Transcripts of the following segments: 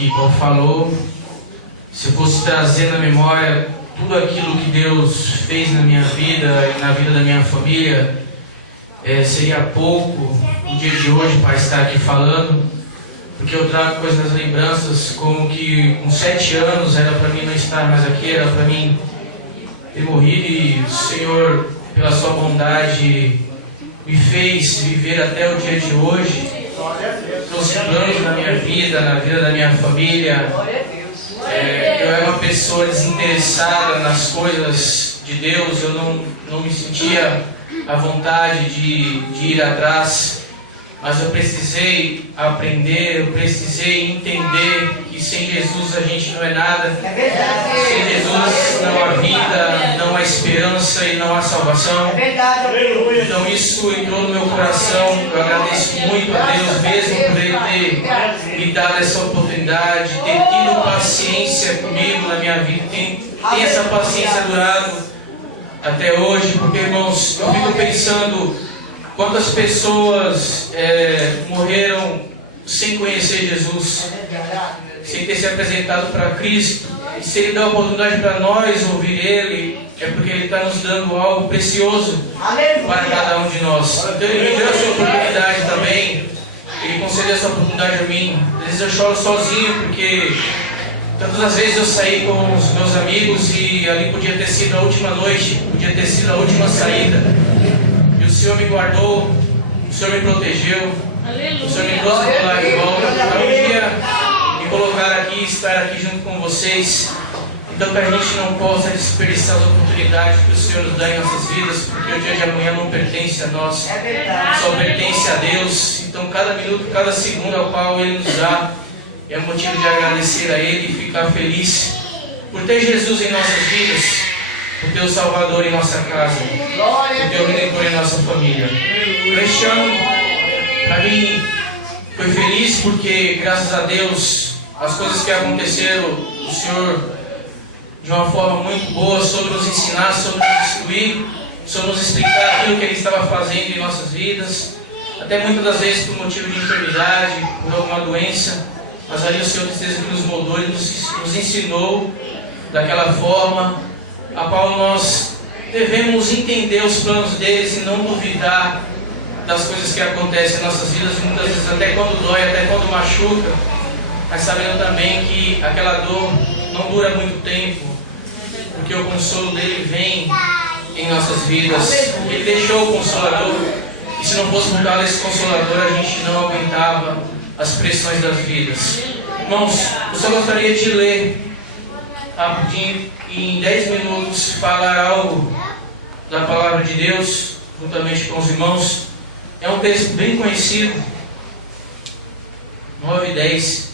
que Paulo falou, se eu fosse trazer na memória tudo aquilo que Deus fez na minha vida e na vida da minha família, seria pouco no dia de hoje para estar aqui falando, porque eu trago coisas nas lembranças, como que com 7 anos era para mim não estar mais aqui, era para mim ter morrido, e o Senhor, pela sua bondade, me fez viver até o dia de hoje. Trouxe planos na minha vida, na vida da minha família. Eu era uma pessoa desinteressada nas coisas de Deus, eu não me sentia à vontade de ir atrás, mas eu precisei aprender, eu precisei entender que sem Jesus a gente não é nada. Sem Jesus não há vida, não há esperança e não há salvação. Então isso entrou no meu coração. Eu agradeço muito a Deus mesmo por Ele ter me dado essa oportunidade, ter tido paciência comigo na minha vida. Tem essa paciência durado até hoje, porque, irmãos, eu fico pensando quantas pessoas morreram sem conhecer Jesus, sem ter se apresentado para Cristo. E se Ele dá a oportunidade para nós ouvir Ele, é porque Ele está nos dando algo precioso para cada um de nós. Então Ele me deu essa oportunidade também, Ele concedeu essa oportunidade a mim. Às vezes eu choro sozinho, porque tantas as vezes eu saí com os meus amigos e ali podia ter sido a última noite, podia ter sido a última saída. E o Senhor me guardou, o Senhor me protegeu, o Senhor me trouxe para lá de volta, para um dia me colocar aqui, estar aqui junto com vocês. Então que a gente não possa desperdiçar as oportunidades que o Senhor nos dá em nossas vidas, porque o dia de amanhã não pertence a nós, só pertence a Deus. Então cada minuto, cada segundo ao qual Ele nos dá, é motivo de agradecer a Ele e ficar feliz por ter Jesus em nossas vidas, por ter o Salvador em nossa casa, por ter o Redentor em nossa família. Este ano, para mim, foi feliz porque, graças a Deus, as coisas que aconteceram, o Senhor, de uma forma muito boa, soube nos ensinar, soube nos instruir, soube nos explicar aquilo que Ele estava fazendo em nossas vidas, até muitas das vezes por motivo de enfermidade, por alguma doença, mas ali o Senhor que nos moldou e nos ensinou daquela forma a qual nós devemos entender os planos deles e não duvidar das coisas que acontecem em nossas vidas, e muitas vezes até quando dói, até quando machuca, mas sabendo também que aquela dor não dura muito tempo, porque o consolo dele vem em nossas vidas. Ele deixou o Consolador, e se não fosse por causa desse Consolador, a gente não aguentava as pressões das vidas. Irmãos, eu só gostaria de ler rapidinho e em 10 minutos falar algo da palavra de Deus, juntamente com os irmãos. É um texto bem conhecido, 9:10.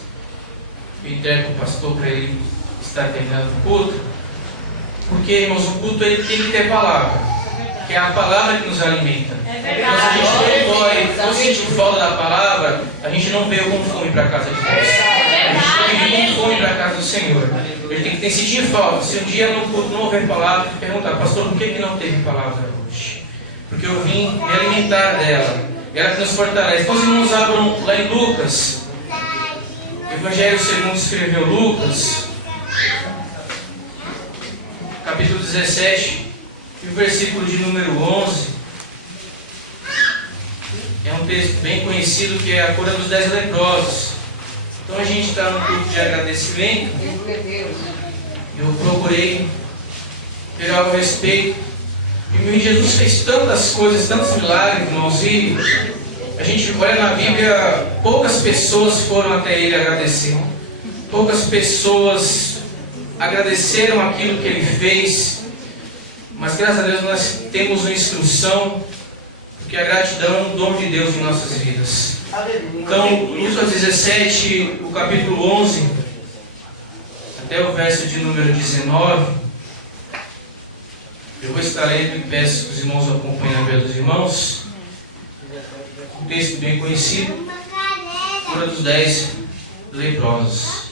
Eu entrego o pastor para ele estar terminando o culto, porque, irmãos, o culto ele tem que ter palavra, que é a palavra que nos alimenta. Então, se a gente não dói, não sente falta da palavra, a gente não veio com fome para a casa de Deus. A gente não veio com fome para a casa do Senhor. A gente tem que sentir falta. Se um dia no culto não houver palavra, perguntar, pastor, por que não teve palavra hoje? Porque eu vim me alimentar dela. Ela que nos fortalece. Então, os irmãos abram lá em Lucas. Evangelho segundo escreveu Lucas, capítulo 17, e o versículo de número 11. É um texto bem conhecido, que é a cura dos 10 leprosos. Então a gente está no culto de agradecimento. Eu procurei ver algo a respeito. E Jesus fez tantas coisas, tantos milagres, irmãos. E a gente olha na Bíblia, poucas pessoas foram até Ele agradecer. Poucas pessoas agradeceram aquilo que Ele fez. Mas graças a Deus nós temos uma instrução, porque a gratidão é um dom de Deus em nossas vidas. Então, Lucas 17, o capítulo 11, até o verso de número 19, eu vou estar lendo e peço que os irmãos acompanhem a Bíblia dos irmãos. Um texto bem conhecido, cura dos 10 leprosos.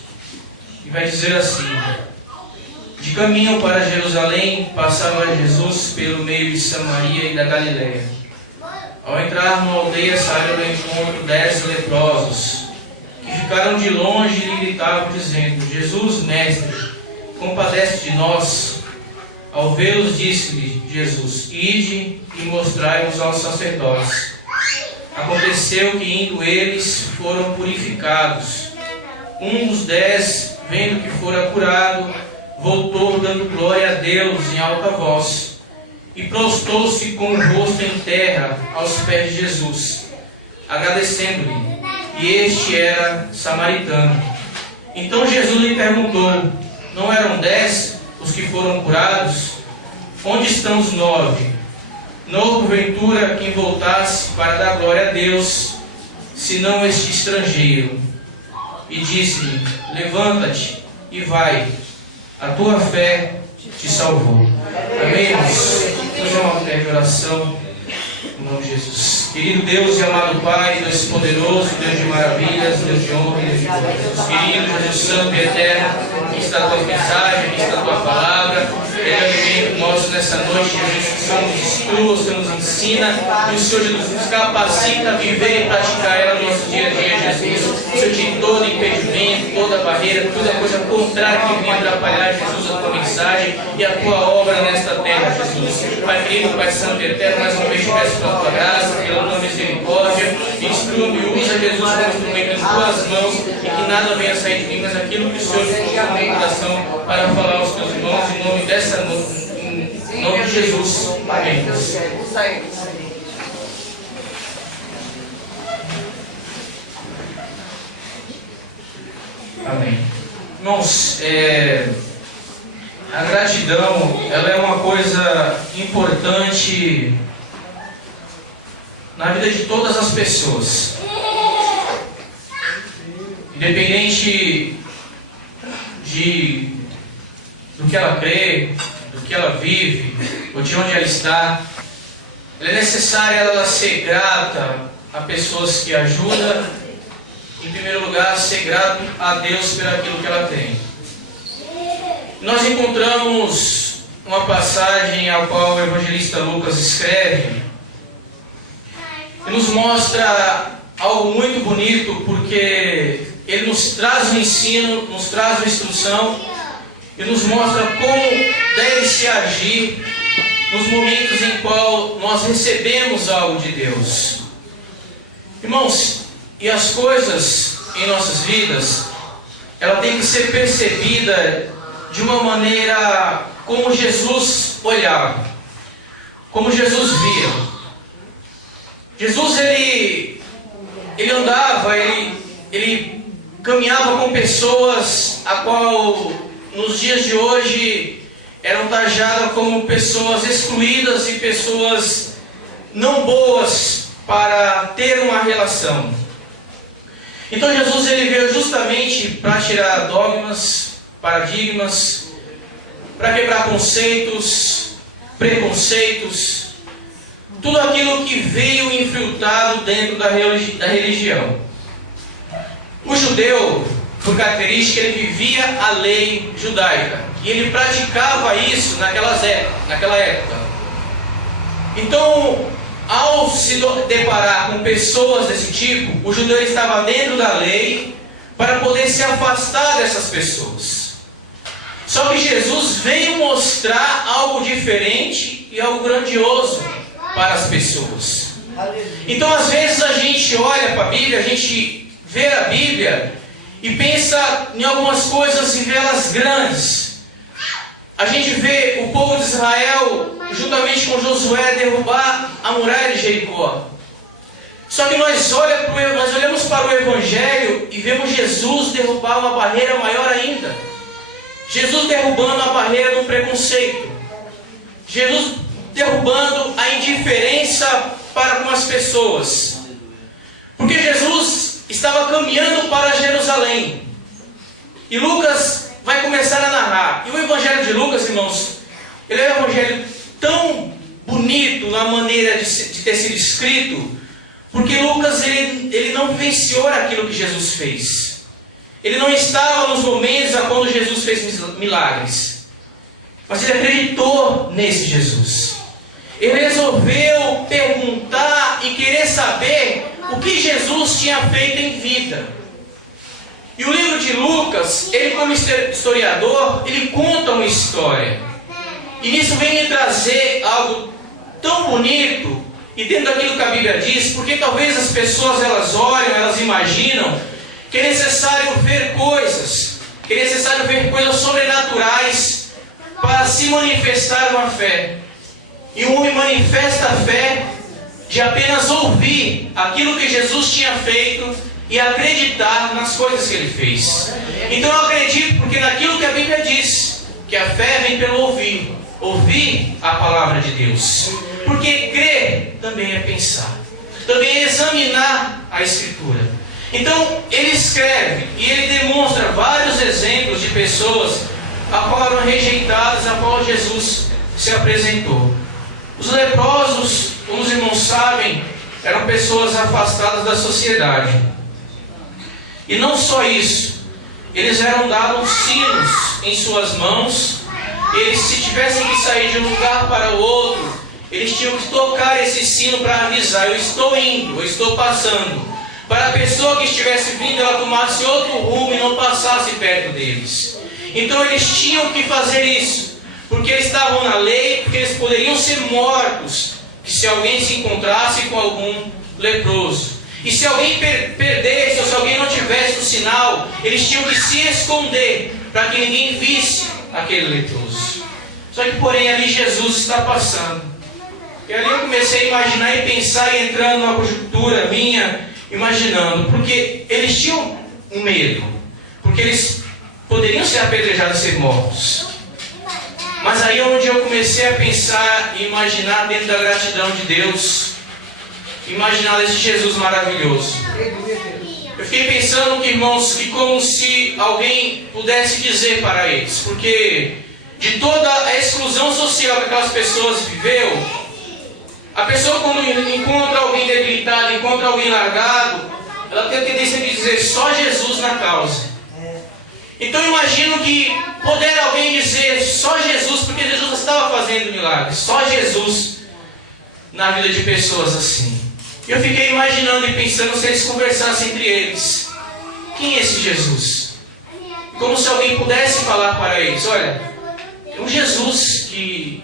E vai dizer assim: de caminho para Jerusalém, passava Jesus pelo meio de Samaria e da Galileia. Ao entrar numa aldeia, saíram ao encontro 10 leprosos, que ficaram de longe e lhe gritavam, dizendo: Jesus, mestre, compadece de nós. Ao vê-los, disse-lhe Jesus: ide e mostrai-vos aos sacerdotes. Aconteceu que, indo eles, foram purificados. Um dos 10, vendo que fora curado, voltou dando glória a Deus em alta voz, e prostou-se com o rosto em terra aos pés de Jesus, agradecendo-lhe. E este era samaritano. Então Jesus lhe perguntou: não eram 10 os que foram curados? Onde estão os 9? Não houve porventura quem voltasse para dar glória a Deus, senão este estrangeiro. E disse-lhe: levanta-te e vai, a tua fé te salvou. Amém, irmãos? Vamos fazer uma breve oração em nome de Jesus. Querido Deus e amado Pai, Deus poderoso, Deus de maravilhas, Deus de honra e Deus de glória. Querido Jesus Santo e Eterno, aqui está a tua mensagem, aqui está a tua palavra. Ele é o alimento nosso nessa noite, Jesus. Que o Senhor nos instrua, o Senhor nos ensina, e o Senhor Jesus nos capacita a viver e praticar ela no nosso dia a dia, Jesus. O Senhor tire todo impedimento, toda barreira, toda coisa contrária que venha atrapalhar, Jesus, a tua mensagem e a tua obra nesta terra, Jesus. Pai querido, Pai Santo e Eterno, mais uma vez te peço pela tua graça, pela tua misericórdia. Instrua-me, usa Jesus como instrumento em tuas mãos, e que nada venha sair de mim, mas aquilo que o Senhor te colocou no meu coração para falar aos teus irmãos, em nome dessa noite, em nome de Jesus. Amém. Amém. Irmãos, a gratidão, ela é uma coisa importante na vida de todas as pessoas. Independente do que ela crê, do que ela vive, ou de onde ela está, é necessário ela ser grata a pessoas que ajudam. Em primeiro lugar, ser grato a Deus por aquilo que ela tem. Nós encontramos uma passagem a qual o evangelista Lucas escreve e nos mostra algo muito bonito, porque ele nos traz um ensino, nos traz uma instrução e nos mostra como deve se agir nos momentos em qual nós recebemos algo de Deus. Irmãos, e as coisas em nossas vidas, ela tem que ser percebida de uma maneira como Jesus olhava, como Jesus via. Jesus, ele andava, ele caminhava com pessoas a qual nos dias de hoje eram taxadas como pessoas excluídas e pessoas não boas para ter uma relação. Então Jesus, ele veio justamente para tirar dogmas, paradigmas, para quebrar conceitos, preconceitos, tudo aquilo que veio infiltrado dentro da religião. O judeu, por característica, ele vivia a lei judaica e ele praticava isso naquela época. Então, ao se deparar com pessoas desse tipo, o judeu estava dentro da lei para poder se afastar dessas pessoas. Só que Jesus veio mostrar algo diferente e algo grandioso para as pessoas. Então, às vezes a gente olha para a Bíblia, a gente vê a Bíblia e pensa em algumas coisas e vê elas grandes. A gente vê o povo de Israel, juntamente com Josué, derrubar a muralha de Jericó. Só que nós olhamos para o Evangelho e vemos Jesus derrubar uma barreira maior ainda. Jesus derrubando a barreira do preconceito. Jesus derrubando a indiferença para com as pessoas. Porque Jesus estava caminhando para Jerusalém. E Lucas vai começar a narrar. E o Evangelho de Lucas, irmãos, ele é um evangelho tão bonito na maneira de ter sido escrito, porque Lucas, ele não vivenciou aquilo que Jesus fez. Ele não estava nos momentos quando Jesus fez milagres. Mas ele acreditou nesse Jesus. Ele resolveu perguntar e querer saber o que Jesus tinha feito em vida. E o livro de Lucas, ele como historiador, ele conta uma história. E nisso vem me trazer algo tão bonito, e dentro daquilo que a Bíblia diz, porque talvez as pessoas elas olham, elas imaginam que é necessário ver coisas, sobrenaturais para se manifestar uma fé. E o homem manifesta a fé de apenas ouvir aquilo que Jesus tinha feito e acreditar nas coisas que ele fez. Então eu acredito porque naquilo que a Bíblia diz, que a fé vem pelo ouvir a palavra de Deus. Porque crer também é pensar, também é examinar a Escritura. Então ele escreve e ele demonstra vários exemplos de pessoas a qual eram rejeitadas, a qual Jesus se apresentou. Os leprosos, como os irmãos sabem, eram pessoas afastadas da sociedade. E não só isso, eles eram dados sinos em suas mãos. E eles, se tivessem que sair de um lugar para o outro, eles tinham que tocar esse sino para avisar: eu estou indo, eu estou passando. Para a pessoa que estivesse vindo, ela tomasse outro rumo e não passasse perto deles. Então eles tinham que fazer isso, porque eles estavam na lei, porque eles poderiam ser mortos, que se alguém se encontrasse com algum leproso. E se alguém perdesse, ou se alguém não tivesse o sinal, eles tinham que se esconder, para que ninguém visse aquele leproso. Só que porém ali Jesus está passando. E ali eu comecei a imaginar e pensar, e entrando numa conjuntura minha, imaginando, porque eles tinham um medo, porque eles poderiam ser apedrejados e ser mortos. Mas aí é onde eu comecei a pensar e imaginar dentro da gratidão de Deus, imaginar esse Jesus maravilhoso. Eu fiquei pensando, que, irmãos, que como se alguém pudesse dizer para eles, porque de toda a exclusão social que aquelas pessoas viveu, a pessoa quando encontra alguém debilitado, encontra alguém largado, ela tem a tendência de dizer só Jesus na causa. Então eu imagino que poder alguém dizer só Jesus, porque Jesus estava fazendo milagres, só Jesus na vida de pessoas assim. E eu fiquei imaginando e pensando se eles conversassem entre eles: quem é esse Jesus? Como se alguém pudesse falar para eles: olha, é um Jesus que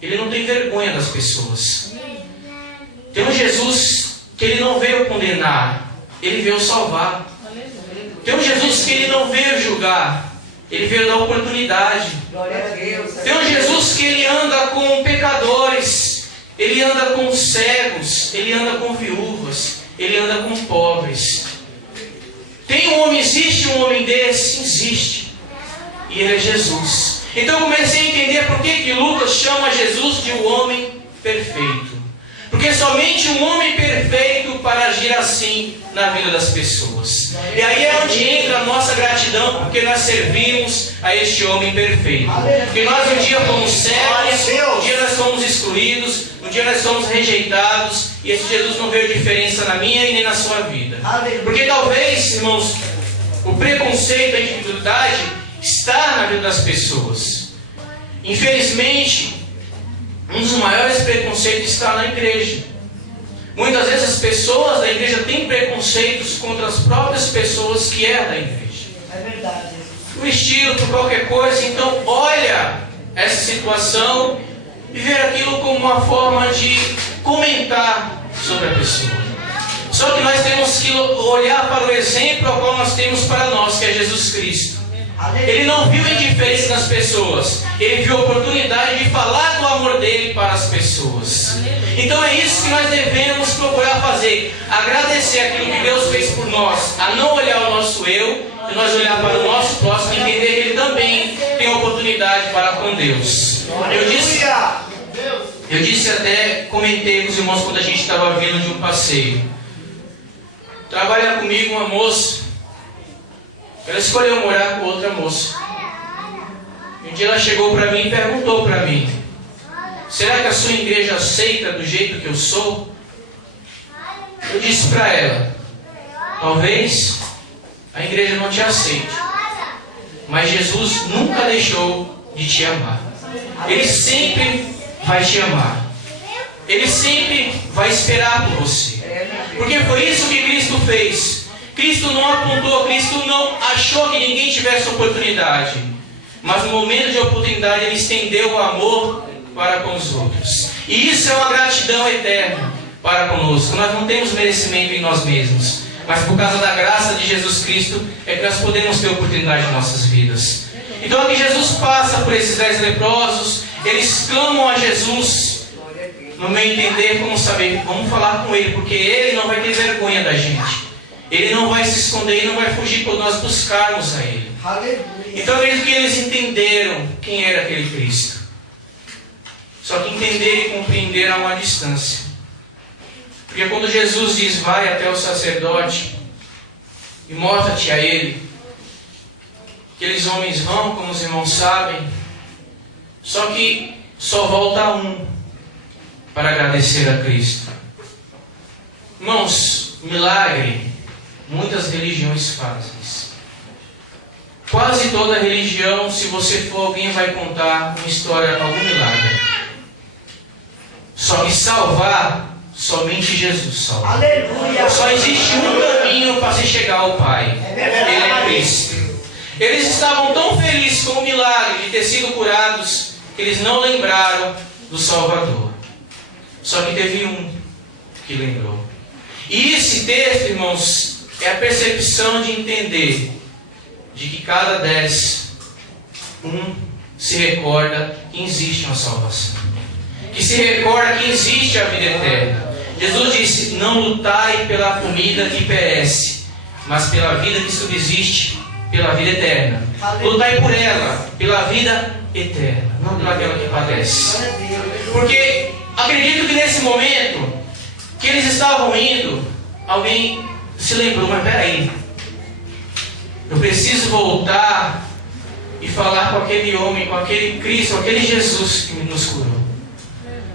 ele não tem vergonha das pessoas. Tem um Jesus que ele não veio condenar, ele veio salvar. Tem um Jesus que ele não veio julgar, ele veio dar oportunidade. Tem um Jesus que ele anda com pecadores, ele anda com cegos, ele anda com viúvas, ele anda com pobres. Tem um homem, existe um homem desse? Existe. E ele é Jesus. Então eu comecei a entender por que Lucas chama Jesus de um homem perfeito. Porque somente um homem perfeito para agir assim na vida das pessoas. E aí é onde entra a nossa gratidão, porque nós servimos a este homem perfeito. Porque nós um dia fomos cegos, um dia nós fomos excluídos, um dia nós fomos rejeitados, e esse Jesus não veio diferença na minha e nem na sua vida. Porque talvez, irmãos, o preconceito, a individualidade está na vida das pessoas. Infelizmente, um dos maiores preconceitos está na igreja. Muitas vezes as pessoas da igreja têm preconceitos contra as próprias pessoas que é da igreja. É verdade. Por estilo, por qualquer coisa. Então olha essa situação e ver aquilo como uma forma de comentar sobre a pessoa. Só que nós temos que olhar para o exemplo ao qual nós temos para nós, que é Jesus Cristo. Ele não viu indiferença nas pessoas, ele viu a oportunidade de falar do amor dele para as pessoas. Então é isso que nós devemos procurar fazer: agradecer aquilo que Deus fez por nós, a não olhar o nosso eu, e nós olhar para o nosso próximo e entender que ele também tem oportunidade para com Deus. Eu disse até, comentei com os irmãos quando a gente estava vindo de um passeio. Trabalha comigo uma moça. Ela escolheu morar com outra moça. Um dia ela chegou para mim e perguntou para mim: será que a sua igreja aceita do jeito que eu sou? Eu disse para ela: talvez a igreja não te aceite, mas Jesus nunca deixou de te amar. Ele sempre vai te amar. Ele sempre vai esperar por você. Porque foi isso que Cristo fez. Cristo não apontou, Cristo não achou que ninguém tivesse oportunidade. Mas no momento de oportunidade Ele estendeu o amor para com os outros. E isso é uma gratidão eterna para conosco. Nós não temos merecimento em nós mesmos, mas por causa da graça de Jesus Cristo é que nós podemos ter oportunidade em nossas vidas. Então aqui Jesus passa por esses 10 leprosos, eles clamam a Jesus. No meu entender, como saber, vamos falar com Ele, porque Ele não vai ter vergonha da gente. Ele não vai se esconder, Ele não vai fugir por nós buscarmos a Ele. Então eu acredito que eles entenderam quem era aquele Cristo. Só que entender e compreender a uma distância. Porque quando Jesus diz, vai até o sacerdote e mostra-te a Ele, aqueles homens vão, como os irmãos sabem, só que só volta um para agradecer a Cristo. Irmãos, milagre, muitas religiões fazem. Quase toda religião, se você for, alguém vai contar uma história, algum milagre. Só que salvar, somente Jesus salva. Aleluia. Só existe um caminho para se chegar ao Pai. Ele é Cristo. Eles estavam tão felizes com o milagre de ter sido curados, que eles não lembraram do Salvador. Só que teve um que lembrou. E esse texto, irmãos, é a percepção de entender de que cada 10, um se recorda que existe uma salvação. Que se recorda que existe a vida eterna. Jesus disse, não lutai pela comida que perece, mas pela vida que subsiste, pela vida eterna. Lutai por ela, pela vida eterna, não pelaquela que padece. Porque acredito que nesse momento que eles estavam indo, alguém se lembrou, mas peraí, eu preciso voltar e falar com aquele homem, com aquele Cristo, com aquele Jesus que nos curou.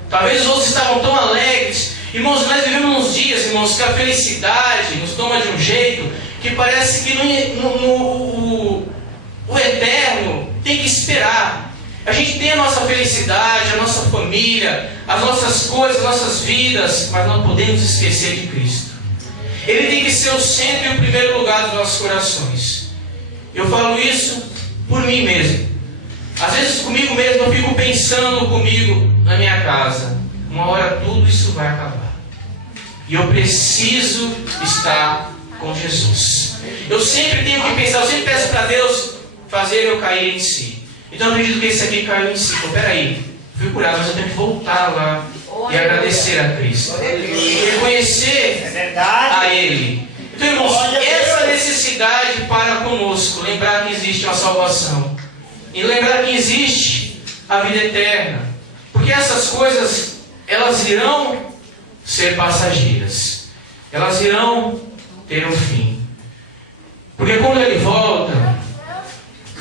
Talvez os outros estavam tão alegres. Irmãos, nós vivemos uns dias, irmãos, que a felicidade nos toma de um jeito que parece que o eterno tem que esperar. A gente tem a nossa felicidade, a nossa família, as nossas coisas, as nossas vidas, mas não podemos esquecer de Cristo. Ele tem que ser o centro e o primeiro lugar dos nossos corações. Eu falo isso por mim mesmo. Às vezes comigo mesmo eu fico pensando comigo na minha casa. Uma hora tudo isso vai acabar. E eu preciso estar com Jesus. Eu sempre tenho que pensar, eu sempre peço para Deus fazer eu cair em si. Então eu acredito que esse aqui caiu em si. Então peraí, fui curado, mas eu tenho que voltar lá e agradecer a Cristo. E reconhecer a Ele. Então, irmãos, essa necessidade para conosco, lembrar que existe uma salvação. E lembrar que existe a vida eterna. Porque essas coisas, elas irão ser passageiras. Elas irão ter um fim. Porque quando Ele volta,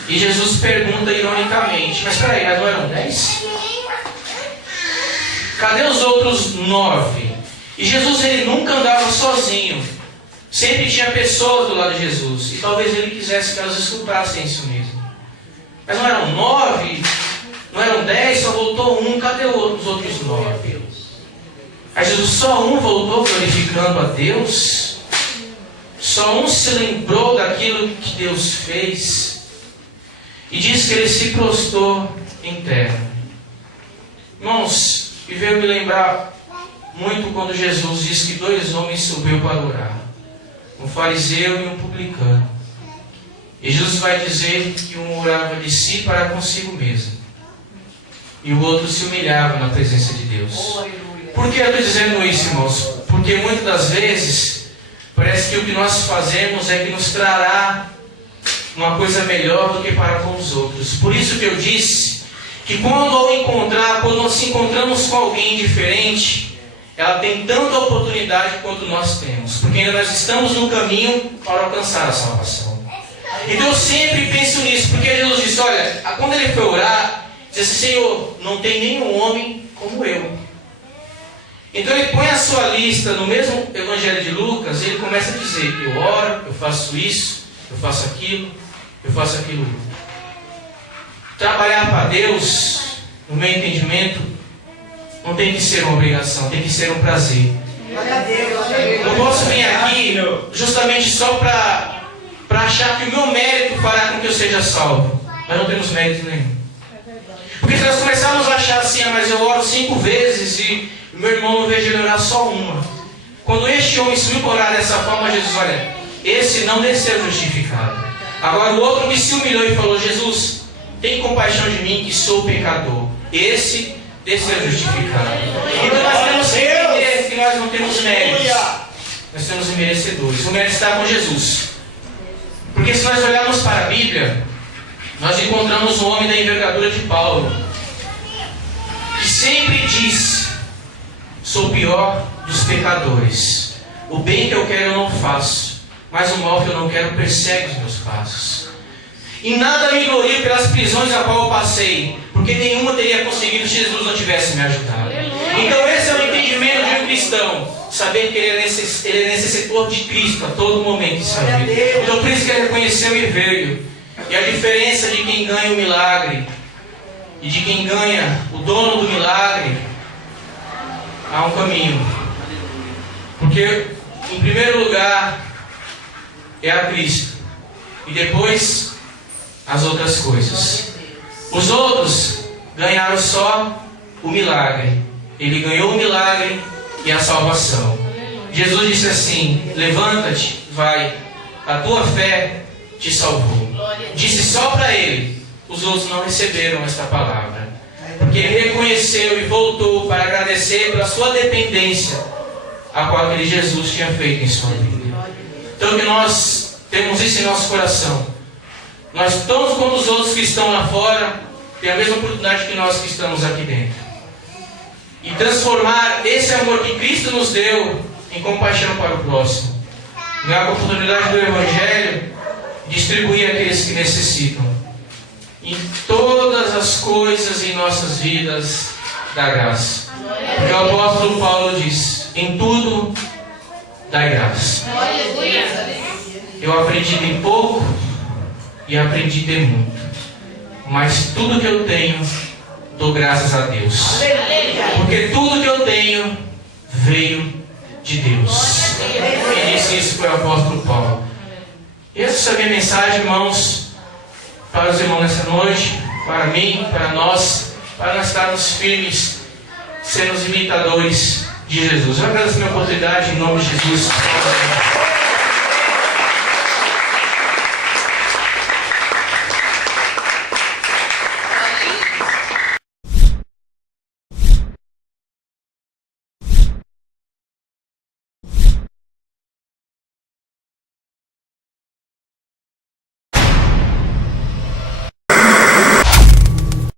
e Jesus pergunta ironicamente, mas peraí, não eram 10? Cadê os outros 9? E Jesus, Ele nunca andava sozinho. Sempre tinha pessoas do lado de Jesus. E talvez Ele quisesse que elas escutassem isso mesmo. Mas não eram 9, não eram 10, só voltou um. Cadê os outros 9? Aí Jesus, só um voltou glorificando a Deus? Só um se lembrou daquilo que Deus fez? E diz que ele se prostrou em terra. Irmãos, e veio me lembrar muito quando Jesus disse que 2 homens subiu para orar. Um fariseu e um publicano. E Jesus vai dizer que um orava de si para consigo mesmo. E o outro se humilhava na presença de Deus. Por que eu estou dizendo isso, irmãos? Porque muitas das vezes parece que o que nós fazemos é que nos trará uma coisa melhor do que para com os outros. Por isso que eu disse que quando nós se encontramos com alguém diferente, ela tem tanta oportunidade quanto nós temos. Porque ainda nós estamos no caminho para alcançar a salvação. Então eu sempre penso nisso. Porque Jesus disse, olha, quando ele foi orar, disse assim, Senhor, não tem nenhum homem como eu. Então ele põe a sua lista no mesmo Evangelho de Lucas, e ele começa a dizer, eu oro, eu faço isso, eu faço aquilo, eu faço aquilo. Trabalhar para Deus, no meu entendimento, não tem que ser uma obrigação, tem que ser um prazer. Eu posso vir aqui justamente só para achar que o meu mérito fará com que eu seja salvo. Nós não temos mérito nenhum. Porque se nós começarmos a achar assim, mas eu oro 5 vezes e meu irmão não vejo ele orar só uma. Quando este homem se me orar dessa forma, Jesus, olha, esse não desceu justificado. Agora o outro que se humilhou e falou, Jesus, tem compaixão de mim que sou pecador. Esse desceu justificado. Então nós temos que entender que nós não temos méritos. Nós temos merecedores. O mérito está com Jesus. Porque se nós olharmos para a Bíblia, nós encontramos um homem da envergadura de Paulo, que sempre diz, sou o pior dos pecadores. O bem que eu quero eu não faço, mas o mal que eu não quero persegue os meus passos. E nada me glorio pelas prisões a qual eu passei, porque nenhuma teria conseguido se Jesus não tivesse me ajudado. Então esse é o entendimento de um cristão, saber que ele é necessitor de Cristo a todo momento em sua vida. Então por isso que ele reconheceu e veio. E a diferença de quem ganha o milagre e de quem ganha o dono do milagre, há um caminho. Porque em primeiro lugar é a Cristo e depois as outras coisas. Os outros ganharam só o milagre. Ele ganhou o milagre e a salvação. Jesus disse assim, levanta-te, vai, a tua fé te salvou. Disse só para ele. Os outros não receberam esta palavra, porque ele reconheceu e voltou para agradecer pela sua dependência a qual aquele Jesus tinha feito em sua vida. Então que nós temos isso em nosso coração. Nós, todos como os outros que estão lá fora, têm a mesma oportunidade que nós que estamos aqui dentro. E transformar esse amor que Cristo nos deu em compaixão para o próximo. Ganhar a oportunidade do Evangelho, distribuir aqueles que necessitam. Em todas as coisas em nossas vidas dá graça. Porque o apóstolo Paulo diz, em tudo dá graça. Eu aprendi bem pouco e aprendi ter muito. Mas tudo que eu tenho, dou graças a Deus. Porque tudo que eu tenho veio de Deus. Quem disse isso foi o apóstolo Paulo. Essa é a minha mensagem, irmãos, para os irmãos nessa noite, para mim, para nós estarmos firmes, sermos imitadores de Jesus. Eu agradeço a minha oportunidade em nome de Jesus.